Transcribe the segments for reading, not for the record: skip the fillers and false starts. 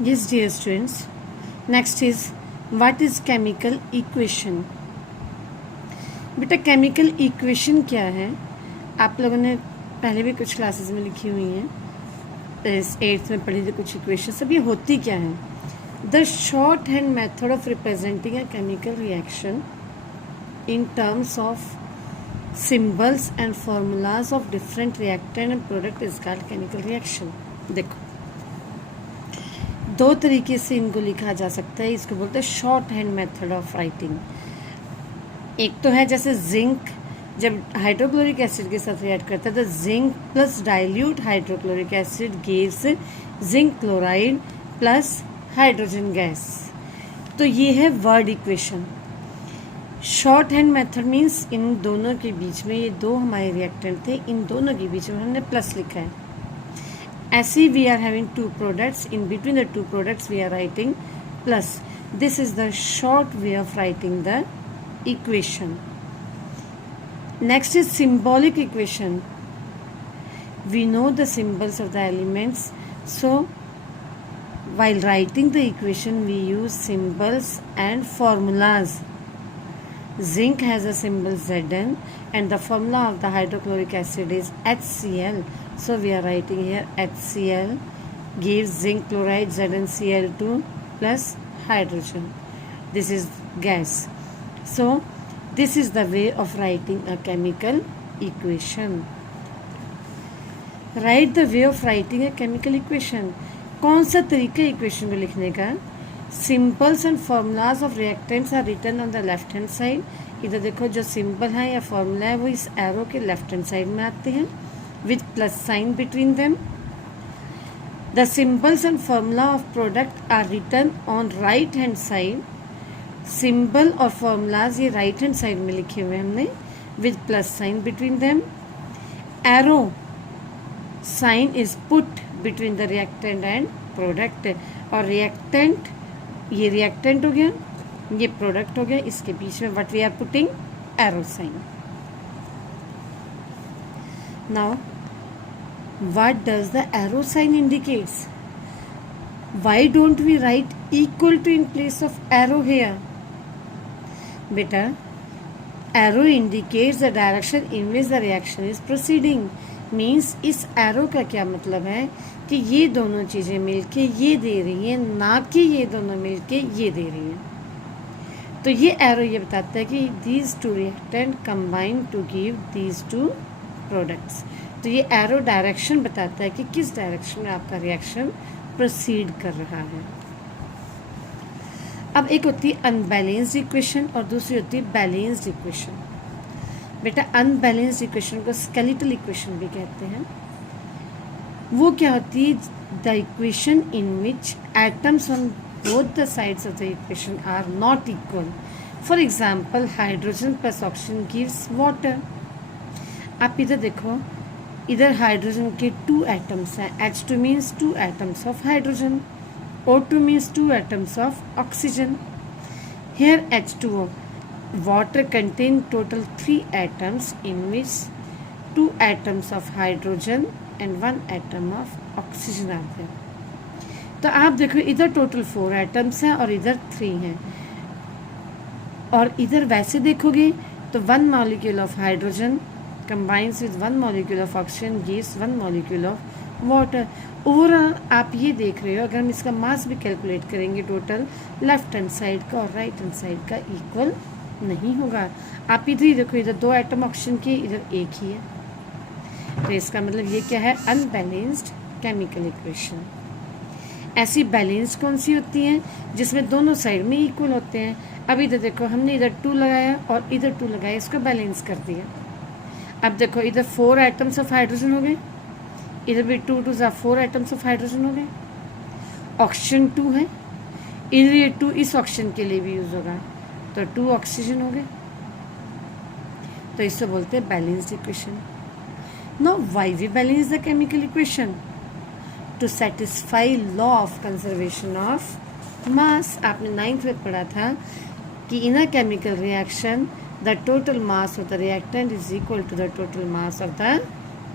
Yes, dear students. Next is what is chemical equation? बेटा chemical equation क्या है? आप लोगों ने पहले भी कुछ क्लासेस में लिखी हुई हैं, इस 8th में पढ़ी थी कुछ इक्वेशन. सब ये होती क्या है? The short hand method of representing a chemical reaction in terms of symbols and formulas of different reactant and product is called chemical reaction. देखो, दो तरीके से इनको लिखा जा सकता है. इसको बोलते हैं short hand method of writing. एक तो है जैसे जिंक जब हाइड्रोक्लोरिक एसिड के साथ रिएक्ट करता है तो zinc plus dilute hydrochloric acid gives zinc chloride plus hydrogen gas. तो ये है word equation. Short hand method means in दोनों के बीच में, ये दो हमारे रिएक्टेंट थे, इन दोनों के बीच में हमने प्लस लिखा है. ऐसे we are having two products. In between the two products we are writing plus. This is the short way of writing the equation. Next is symbolic equation. We know the symbols of the elements, so while writing the equation we use symbols and formulas. Zinc has a symbol Zn and the formula of the hydrochloric acid is HCl. So we are writing here HCl gives zinc chloride ZnCl2 plus hydrogen. This is gas. So this is the way of writing a chemical equation. Write the way of writing a chemical equation. कौन सा तरीका equation को लिखने का? Symbols and formulas of reactants are written on the left hand side. इधर देखो जो symbol है या फॉर्मूला है वो इस एरो के लेफ्ट हैंड साइड में आते हैं with plus sign between them. The symbols and formula of product are written on right hand side. Symbol और formulas ये right hand side में लिखे हुए हमने with plus sign between them. Arrow sign is put between the reactant and product. और reactant ये reactant हो गया, ये product हो गया, इसके बीच में what we are putting? Arrow sign. Now, what does the arrow sign indicates? Why don't we write equal to in place of arrow here? Beta, arrow indicates the direction in which the reaction is proceeding. Means इस arrow का क्या मतलब है कि ये दोनों चीज़ें मिलके ये दे रही हैं, ना कि ये दोनों मिलके ये दे रही हैं. तो ये arrow ये बताता है कि these two reactant combine to give these two products. तो ये एरो डायरेक्शन बताता है कि किस डायरेक्शन में आपका रिएक्शन प्रोसीड कर रहा है. अब एक होती है अनबैलेंस्ड इक्वेशन और दूसरी होती है बैलेंस्ड इक्वेशन. बेटा अनबैलेंस्ड इक्वेशन को स्केलेटल इक्वेशन भी कहते हैं. वो क्या होती है? The equation in which atoms on both the sides of the equation are not equal. For example hydrogen plus oxygen gives water. आप इधर देखो, इधर हाइड्रोजन के 2 एटम्स हैं. H2 means 2 atoms of hydrogen, O2 means 2 atoms of oxygen. Here H2O. Water contain total 3 atoms in which 2 atoms of hydrogen and 1 atom of oxygen are there. तो आप देखो इधर टोटल 4 एटम्स हैं और इधर 3 हैं. और इधर वैसे देखोगे तो 1 molecule of hydrogen combines with 1 molecule of oxygen gives 1 molecule of water. Overall आप ये देख रहे हो, अगर हम इसका मास भी कैलकुलेट करेंगे टोटल लेफ्ट हैंड साइड का और राइट हैंड साइड का इक्वल नहीं होगा. आप इधर ही देखो, इधर 2 एटम ऑक्सीजन के, इधर एक ही है. तो इसका मतलब ये क्या है? Unbalanced chemical equation. ऐसी बैलेंस्ड कौन सी होती हैं? जिसमें दोनों साइड में इक्वल होते हैं. अब इधर देखो, हमने इधर 2 लगाया और इधर 2 लगाया, इसको बैलेंस कर दिया. अब देखो इधर 4 एटम्स ऑफ हाइड्रोजन हो गए, इधर भी 2 2 4 एटम्स ऑफ हाइड्रोजन हो गए. ऑक्सीजन 2 है, इधर ये 2 इस ऑक्सीजन के लिए भी यूज होगा, तो 2 ऑक्सीजन हो गए. तो इससे बोलते हैं balanced equation. No why we balance the chemical equation? To satisfy law of conservation of mass. आपने 9th में पढ़ा था कि in a chemical reaction the total mass of the reactant is equal to the total mass of the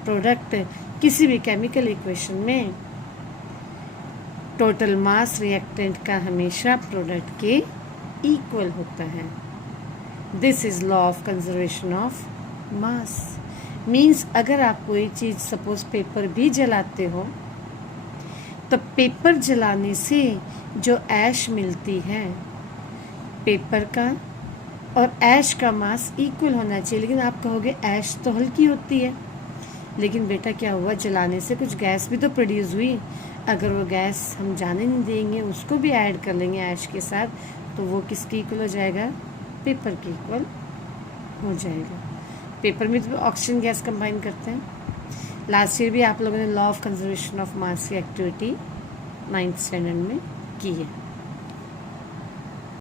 product. किसी भी chemical equation में total mass reactant का हमेशा प्रोडक्ट के इक्वल होता है। This is law of conservation of mass. Means अगर आप कोई चीज़ सपोज पेपर भी जलाते हो तो पेपर जलाने से जो ऐश मिलती है पेपर का और ऐश का मास इक्वल होना चाहिए। लेकिन आप कहोगे ऐश तो हल्की होती है, लेकिन बेटा क्या हुआ, जलाने से कुछ गैस भी तो प्रोड्यूस हुई। अगर वो गैस हम जाने नहीं देंगे, उसको भी ऐड कर लेंगे ऐश के साथ, तो वो किसके इक्वल हो जाएगा, पेपर के इक्वल हो जाएगा। पेपर में तो ऑक्सीजन गैस कंबाइन करते हैं। लास्ट ईयर भी आप लोगों ने लॉ ऑफ कंजर्वेशन ऑफ मास की एक्टिविटी 9th स्टैंडर्ड में की है।